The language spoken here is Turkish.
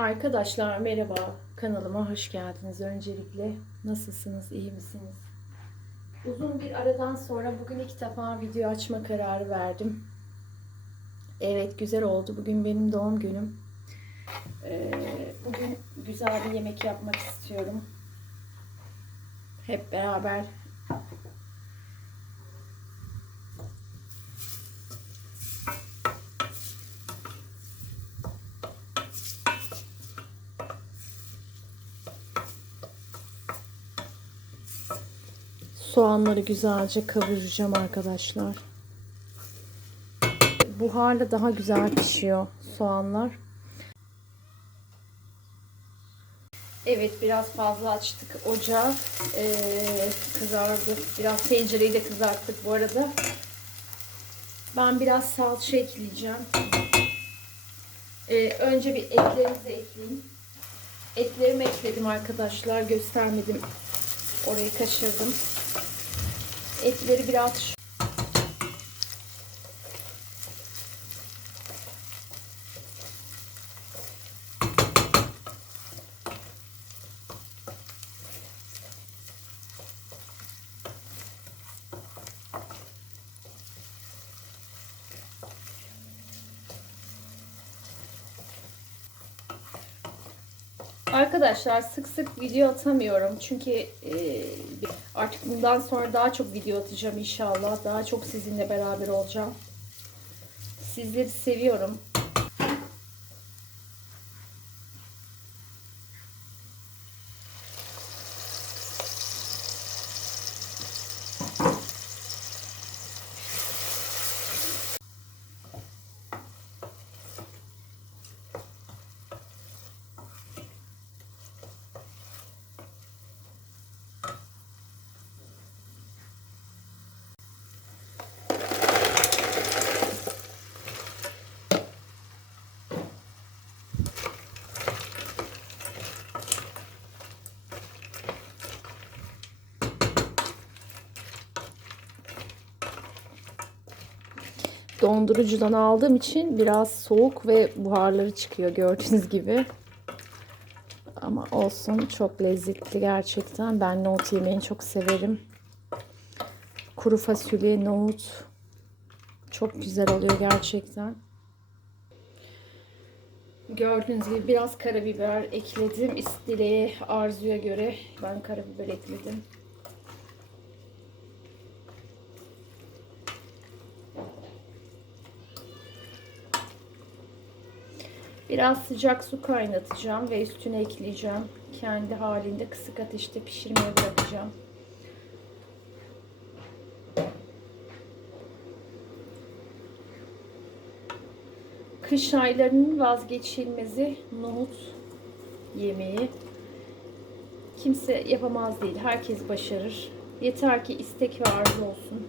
Arkadaşlar merhaba. Kanalıma hoş geldiniz. Öncelikle nasılsınız iyi misiniz? Uzun bir aradan sonra bugün ilk defa video açma kararı verdim. Evet güzel oldu. Bugün benim doğum günüm. Ee, bugün güzel bir yemek yapmak istiyorum. Hep beraber Soğanları güzelce kavuracağım arkadaşlar. Buharla daha güzel pişiyor soğanlar. Evet biraz fazla açtık ocağı. Ee, kızardı. Biraz tencereyi de kızarttık bu arada. Ben biraz salça ekleyeceğim. Ee, önce bir etlerimizi ekleyeyim. Etlerimi ekledim arkadaşlar. Göstermedim. Orayı kaçırdım. Etleri biraz Arkadaşlar sık sık video atamıyorum çünkü e, artık bundan sonra daha çok video atacağım inşallah. Daha çok sizinle beraber olacağım. Sizleri seviyorum. Dondurucudan aldığım için biraz soğuk ve buharları çıkıyor gördüğünüz gibi. Ama olsun çok lezzetli gerçekten. Ben nohut yemeğini çok severim. Kuru fasulye, nohut çok güzel oluyor gerçekten. Gördüğünüz gibi biraz karabiber ekledim. İsteğe, arzuya göre ben karabiber ekledim. Biraz sıcak su kaynatacağım ve üstüne ekleyeceğim. Kendi halinde kısık ateşte pişirmeye bırakacağım. Kış aylarının vazgeçilmezi nohut yemeği. Kimse yapamaz değil. Herkes başarır. Yeter ki istek ve arzu olsun.